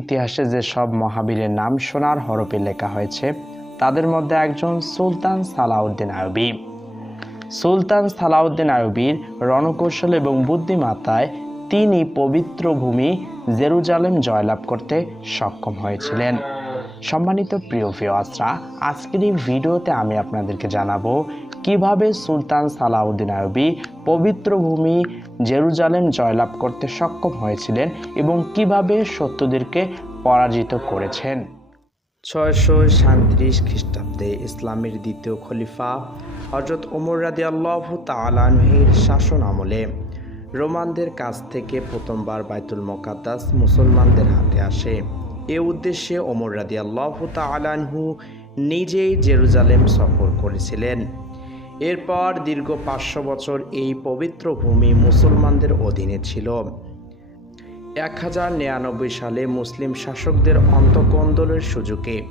ইতিহাসে যে সব মহাবীরের নাম সোনার হরপে লেখা হয়েছে, তাদের মধ্যে একজন সুলতান সালাউদ্দিন আয়ুবী সুলতান সালাউদ্দিন আয়ুবীর রণকৌশল এবং বুদ্ধিমাতায় তিনি পবিত্র ভূমি জেরুজালেম জয়লাভ করতে সক্ষম হয়েছিলেন। সম্মানিত প্রিয় ভিওয়াসরা আজকের এই ভিডিওতে আমি আপনাদেরকে জানাব কীভাবে সুলতান সালাউদ্দিন আয়ুবী পবিত্র ভূমি জেরুজালেম জয়লাভ করতে সক্ষম হয়েছিলেন এবং কীভাবে সত্যদেরকে পরাজিত করেছেন? ছয়শো সাঁত্রিশ খ্রিস্টাব্দে ইসলামের দ্বিতীয় খলিফা হজরত ওমর রাদি আল্লাহ তালানহির শাসন আমলে রোমানদের কাছ থেকে প্রথমবার বাইতুল মোকাদ্দাস মুসলমানদের হাতে আসে। এ উদ্দেশ্যে ওমর রাদি আল্লাহ তালানহু নিজেই জেরুজালেম সফর করেছিলেন। এরপর দীর্ঘ পাঁচশো বছর এই পবিত্র ভূমি মুসলমানদের অধীনে ছিল। এক হাজার নিরানব্বই সালে মুসলিম শাসকদের অন্তকন্দলের সুযোগে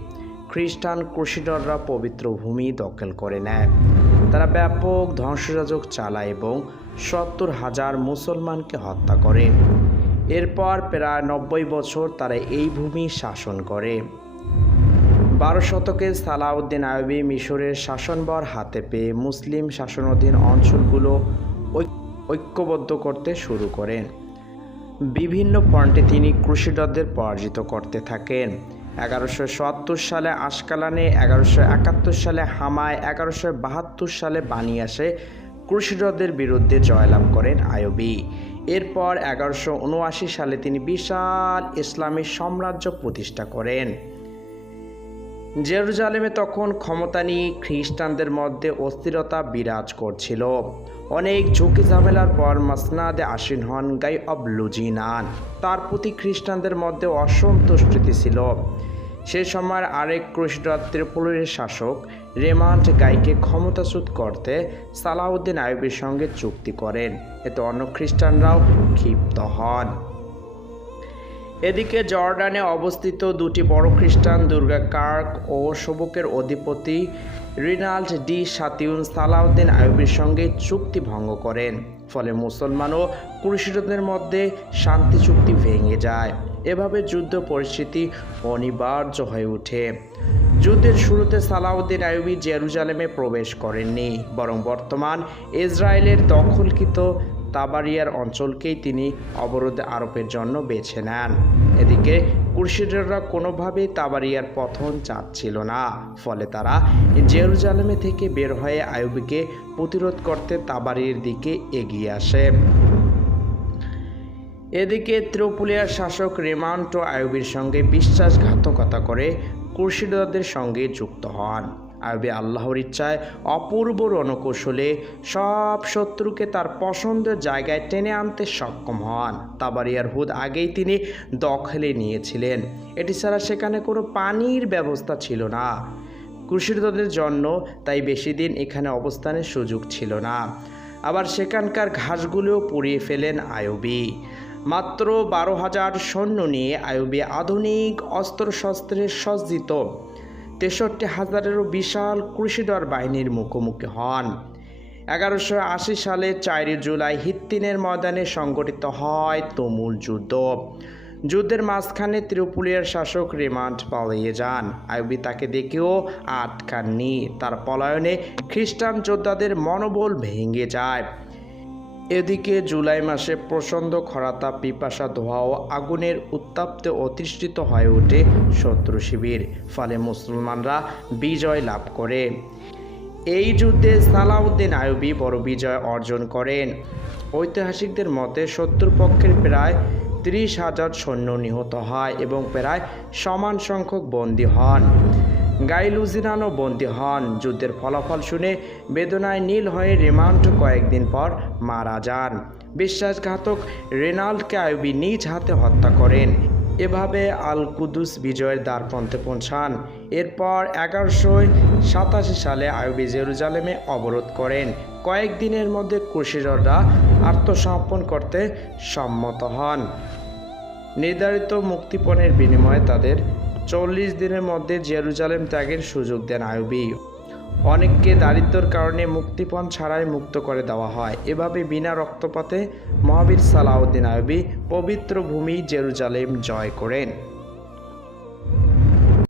খ্রিস্টান ক্রুশিডররা পবিত্র ভূমি দখল করে নেয়। তারা ব্যাপক ধ্বংসযাজক চালায় এবং সত্তর হাজার মুসলমানকে হত্যা করে। এরপর প্রায় নব্বই বছর তারা এই ভূমি শাসন করে। বারো শতকে সালাউদ্দিন আয়বী মিশরের শাসনবর হাতে পেয়ে মুসলিম শাসনাধীন অঞ্চলগুলো ঐক- ঐক্যবদ্ধ করতে শুরু করেন। বিভিন্ন পয়েন্টে তিনি ক্রুশিডরদের পরাজিত করতে থাকেন। এগারোশো সত্তর সালে আশকালানে, এগারোশো একাত্তর সালে হামায়, এগারোশো বাহাত্তর সালে বানিয়াসে ক্রুশিডরদের বিরুদ্ধে জয়লাভ করেন আয়বী এরপর এগারোশো উনআশি সালে তিনি বিশাল ইসলামী সাম্রাজ্য প্রতিষ্ঠা করেন। জেরুজালেমে তখন ক্ষমতা নিয়ে খ্রিস্টানদের মধ্যে অস্থিরতা বিরাজ করছিল। অনেক ঝুঁকি ঝামেলার পর মাসনাদে আসীন হন গাই অব লুজিনান তার প্রতি খ্রিস্টানদের মধ্যে অসন্তুষ্টিতি ছিল। সে সময়ের আরেক ক্রুশডর ত্রিপুরের শাসক রেমান্ড গাইকে ক্ষমতাচ্যুত করতে সালাউদ্দিন আইবির সঙ্গে চুক্তি করেন। এতে অন্য খ্রিস্টানরাও ক্ষিপ্ত হন। এদিকে জর্ডানে অবস্থিত দুটি বড় খ্রিস্টান দুর্গা কার্ক ও সবুকের অধিপতি রিনাল্ড ডি সাতিউন সালাউদ্দিন আইবির সঙ্গে চুক্তি ভঙ্গ করেন। ফলে মুসলমান ও কুরুশিরদের মধ্যে শান্তি চুক্তি ভেঙে যায়। এভাবে যুদ্ধ পরিস্থিতি অনিবার্য হয়ে ওঠে। যুদ্ধের শুরুতে সালাউদ্দিন আইবি জেরুজালেমে প্রবেশ করেননি, বরং বর্তমান ইসরায়েলের দখলকৃত তাবারিয়ার অঞ্চলকেই তিনি অবরোধ আরোপের জন্য বেছে নেন। এদিকে কুরশিডররা কোনোভাবেই তাবারিয়ার পথন চাচ্ছিল না। ফলে তারা জেরুজালেমে থেকে বের হয়ে আয়ুবিকে প্রতিরোধ করতে তাবারির দিকে এগিয়ে আসে। এদিকে ত্রিপুলিয়ার শাসক রেমান্টো আয়ুবির সঙ্গে বিশ্বাসঘাতকতা করে কুরশিদদের সঙ্গে যুক্ত হন। আয়ুবে আল্লাহর ইচ্ছায় অপূর্ব রণকৌশলে সব শত্রুকে তার পছন্দের জায়গায় টেনে আনতে সক্ষম হন। তাবারিয়ার হুদ আগেই তিনি দখলে নিয়েছিলেন। এটি ছাড়া সেখানে কোনো পানির ব্যবস্থা ছিল না। কুশিরদের জন্য তাই বেশি দিন এখানে অবস্থানের সুযোগ ছিল না। আবার সেখানকার ঘাসগুলোও পুড়িয়ে ফেলেন আয়বী মাত্র বারো হাজার সৈন্য নিয়ে আয়ুবী আধুনিক অস্ত্রশস্ত্রে সজ্জিত। তেষট্টি হাজারেরও বিশাল ক্রুশিডর বাহিনীর মুখোমুখি হন। এগারোশো আশি সালে চারই জুলাই হিত্তিনের ময়দানে সংগঠিত হয় তুমুল যুদ্ধ। যুদ্ধের মাঝখানে ত্রিপুলিয়ার শাসক রিমান্ড পালিয়ে যান। আইবি তাকে দেখেও আটকাননি। তার পলায়নে খ্রিস্টান যোদ্ধাদের মনোবল ভেঙে যায়। এদিকে জুলাই মাসে প্রচণ্ড খরাতা, পিপাসা ধোয়া ও আগুনের উত্তাপ্তে অতিষ্ঠিত হয়ে ওঠে শত্রু শিবির, ফলে মুসলমানরা বিজয় লাভ করে। এই যুদ্ধে সালাউদ্দিন আয়ুবী বড় বিজয় অর্জন করেন। ঐতিহাসিকদের মতে শত্রুপক্ষের প্রায় ত্রিশ হাজার সৈন্য নিহত হয় এবং প্রায় সমান সংখ্যক বন্দী হন। গাইলুজিনানও বন্দী হন। যুদ্ধের ফলাফল শুনে বেদনায় নীল হয়ে রিমান্ড কয়েকদিন পর মারা যান। বিশ্বাসঘাতক রেনাল্ডকে আইবি নিজ হাতে হত্যা করেন। এভাবে আল কুদুস বিজয়ের দ্বারপ্রান্তে পৌঁছান। এরপর এগারোশো সাতাশি সালে আইবি জেরুজালেমে অবরোধ করেন। কয়েকদিনের মধ্যে কুশিররা আত্মসমর্পণ করতে সম্মত হন। নির্ধারিত মুক্তিপণের বিনিময়ে তাদের চল্লিশ দিনের মধ্যে জেরুজালেম ত্যাগের সুযোগ দেন আয়ুবি অনেককে দারিদ্র্যের কারণে মুক্তিপণ ছাড়াই মুক্ত করে দেওয়া হয়। এভাবে বিনা রক্তপাতে মহাবীর সালাউদ্দিন আয়বি পবিত্র ভূমি জেরুজালেম জয় করেন।